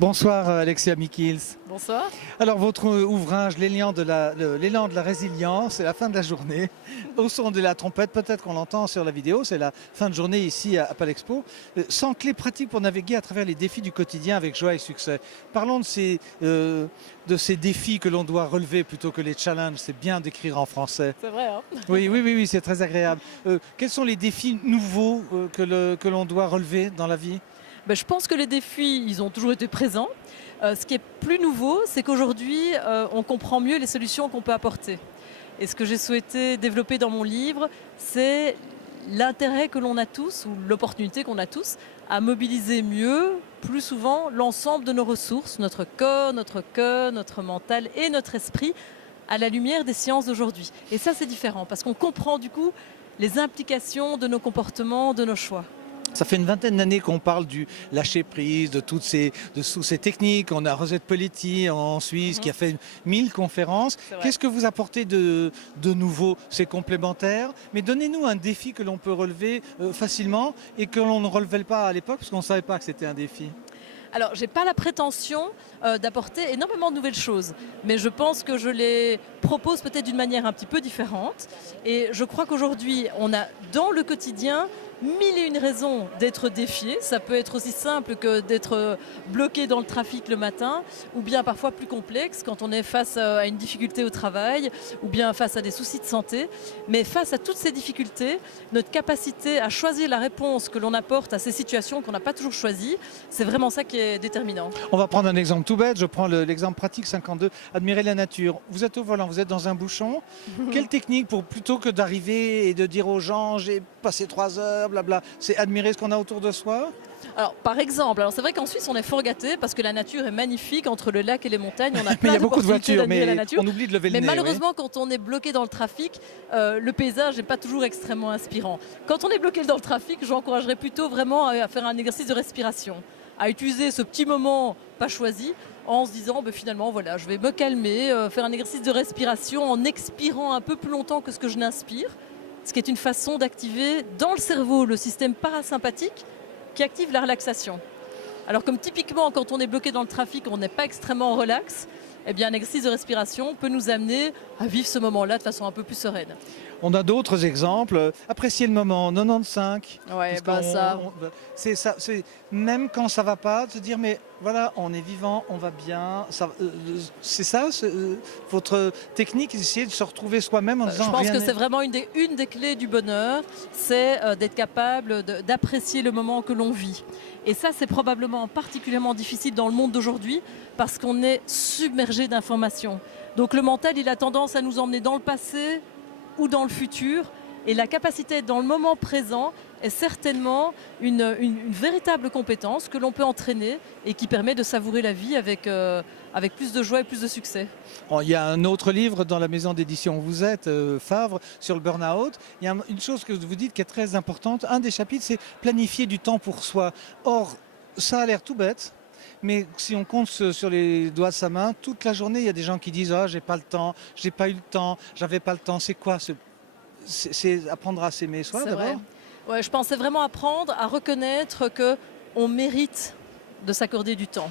Bonsoir Alexia Mikils. Bonsoir. Alors votre ouvrage, l'élan de la résilience, c'est la fin de la journée, au son de la trompette, peut-être qu'on l'entend sur la vidéo, c'est la fin de journée ici à Palexpo, sans clé pratique pour naviguer à travers les défis du quotidien avec joie et succès. Parlons de ces défis que l'on doit relever plutôt que les challenges, c'est bien d'écrire en français. C'est vrai, hein? Oui, c'est très agréable. Quels sont les défis nouveaux que l'on doit relever dans la vie ? Je pense que les défis, ils ont toujours été présents. Ce qui est plus nouveau, c'est qu'aujourd'hui, on comprend mieux les solutions qu'on peut apporter. Et ce que j'ai souhaité développer dans mon livre, c'est l'intérêt que l'on a tous, ou l'opportunité qu'on a tous, à mobiliser mieux, plus souvent, l'ensemble de nos ressources, notre corps, notre cœur, notre mental et notre esprit, à la lumière des sciences d'aujourd'hui. Et ça, c'est différent, parce qu'on comprend du coup les implications de nos comportements, de nos choix. Ça fait une vingtaine d'années qu'on parle du lâcher-prise, de toutes ces techniques. On a Rosette Poletti en Suisse qui a fait 1000 conférences. Qu'est-ce que vous apportez de nouveau? C'est complémentaire, mais donnez-nous un défi que l'on peut relever facilement et que l'on ne relevait pas à l'époque parce qu'on ne savait pas que c'était un défi. Alors, je n'ai pas la prétention d'apporter énormément de nouvelles choses, mais je pense que je les propose peut-être d'une manière un petit peu différente. Et je crois qu'aujourd'hui, on a dans le quotidien 1001 raisons d'être défié. Ça peut être aussi simple que d'être bloqué dans le trafic le matin, ou bien parfois plus complexe quand on est face à une difficulté au travail, ou bien face à des soucis de santé. Mais face à toutes ces difficultés, notre capacité à choisir la réponse que l'on apporte à ces situations qu'on n'a pas toujours choisies, c'est vraiment ça qui est déterminant. On va prendre un exemple tout bête. Je prends l'exemple pratique 52. Admirer la nature. Vous êtes au volant, vous êtes dans un bouchon. Quelle technique pour, plutôt que d'arriver et de dire aux gens j'ai passé 3 heures, blabla, c'est admirer ce qu'on a autour de soi? Alors, par exemple, c'est vrai qu'en Suisse, on est fort gâté parce que la nature est magnifique entre le lac et les montagnes. On a Mais plein il y a beaucoup de d'opportunités voitures, d'admirer mais la nature. on oublie de lever le nez. Mais malheureusement, Oui. quand on est bloqué dans le trafic, le paysage n'est pas toujours extrêmement inspirant. Quand on est bloqué dans le trafic, j'encouragerais plutôt vraiment à faire un exercice de respiration, à utiliser ce petit moment pas choisi en se disant finalement voilà, je vais me calmer, faire un exercice de respiration en expirant un peu plus longtemps que ce que je n'inspire, ce qui est une façon d'activer dans le cerveau le système parasympathique qui active la relaxation. Alors comme typiquement quand on est bloqué dans le trafic, on n'est pas extrêmement relax, eh bien un exercice de respiration peut nous amener à vivre ce moment-là de façon un peu plus sereine. On a d'autres exemples. Apprécier le moment, 95. Ouais, c'est ça. Même quand ça va pas, de se dire mais voilà, on est vivant, on va bien. C'est ça, votre technique, essayer de se retrouver soi-même en disant. Je pense que c'est vraiment une des clés du bonheur, c'est d'être capable d'apprécier le moment que l'on vit. Et ça, c'est probablement particulièrement difficile dans le monde d'aujourd'hui parce qu'on est submergé d'informations. Donc le mental, il a tendance à nous emmener dans le passé ou dans le futur. Et la capacité d'être dans le moment présent est certainement une véritable compétence que l'on peut entraîner et qui permet de savourer la vie avec plus de joie et plus de succès. Il y a un autre livre dans la maison d'édition où vous êtes, Favre, sur le burn-out. Il y a une chose que vous dites qui est très importante. Un des chapitres, c'est planifier du temps pour soi. Or, ça a l'air tout bête. Mais si on compte sur les doigts de sa main, toute la journée, il y a des gens qui disent « Ah, j'ai pas le temps, j'ai pas eu le temps, j'avais pas le temps ». C'est quoi? C'est apprendre à s'aimer soi d'abord? Ouais, je pensais vraiment apprendre à reconnaître qu'on mérite de s'accorder du temps.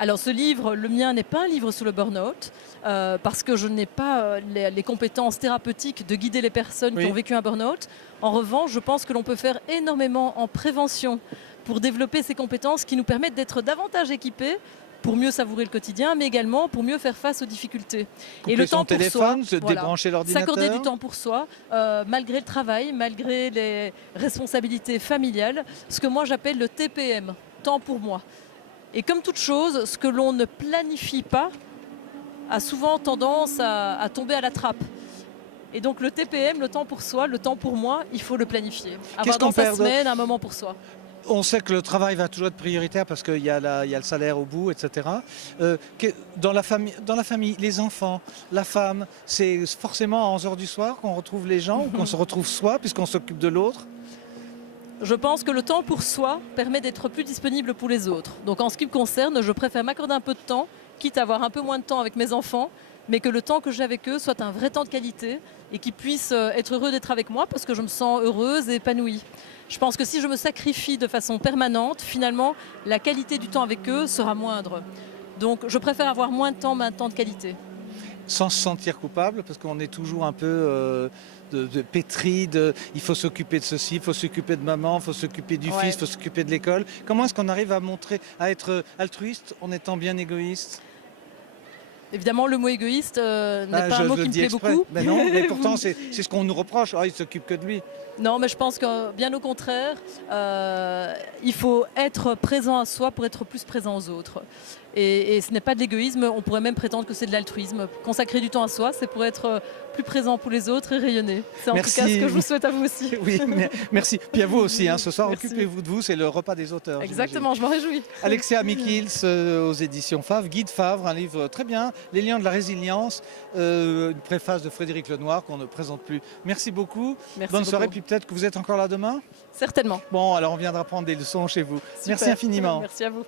Alors ce livre, le mien, n'est pas un livre sur le burn-out, parce que je n'ai pas les compétences thérapeutiques de guider les personnes qui ont vécu un burn-out. En revanche, je pense que l'on peut faire énormément en prévention pour développer ces compétences qui nous permettent d'être davantage équipés pour mieux savourer le quotidien, mais également pour mieux faire face aux difficultés. Couper et le temps pour soi, se débrancher l'ordinateur. S'accorder du temps pour soi, malgré le travail, malgré les responsabilités familiales, ce que moi j'appelle le TPM, temps pour moi. Et comme toute chose, ce que l'on ne planifie pas a souvent tendance à tomber à la trappe. Et donc le TPM, le temps pour soi, le temps pour moi, il faut le planifier. Avoir dans sa semaine un moment pour soi. On sait que le travail va toujours être prioritaire parce qu'il y a le salaire au bout, etc. Dans la famille, les enfants, la femme, c'est forcément à 11h du soir qu'on retrouve les gens ou qu'on se retrouve soi puisqu'on s'occupe de l'autre? Je pense que le temps pour soi permet d'être plus disponible pour les autres. Donc en ce qui me concerne, je préfère m'accorder un peu de temps, quitte à avoir un peu moins de temps avec mes enfants, mais que le temps que j'ai avec eux soit un vrai temps de qualité et qu'ils puissent être heureux d'être avec moi parce que je me sens heureuse et épanouie. Je pense que si je me sacrifie de façon permanente, finalement, la qualité du temps avec eux sera moindre. Donc je préfère avoir moins de temps, mais un temps de qualité. Sans se sentir coupable, parce qu'on est toujours un peu pétri il faut s'occuper de ceci, il faut s'occuper de maman, il faut s'occuper du fils, il faut s'occuper de l'école. Comment est-ce qu'on arrive à être altruiste en étant bien égoïste? Évidemment, le mot égoïste n'est pas un mot qui me plaît beaucoup. Mais non, mais pourtant, c'est ce qu'on nous reproche. Ah, il s'occupe que de lui. Non, mais je pense que bien au contraire, il faut être présent à soi pour être plus présent aux autres. Et ce n'est pas de l'égoïsme, on pourrait même prétendre que c'est de l'altruisme. Consacrer du temps à soi, c'est pour être plus présent pour les autres et rayonner. C'est en tout cas ce que je vous souhaite à vous aussi. Oui, merci. Puis à vous aussi, hein. Ce soir, Merci. occupez-vous de vous, c'est le repas des auteurs. Exactement, je m'en réjouis. Alexia Mikils aux éditions Favre, Guide Favre, un livre très bien, Les liens de la résilience, une préface de Frédéric Lenoir qu'on ne présente plus. Merci beaucoup. Merci Bonne beaucoup. soirée, puis peut-être que vous êtes encore là demain. Certainement. Bon, alors on viendra prendre des leçons chez vous. Super. Merci infiniment. Merci à vous.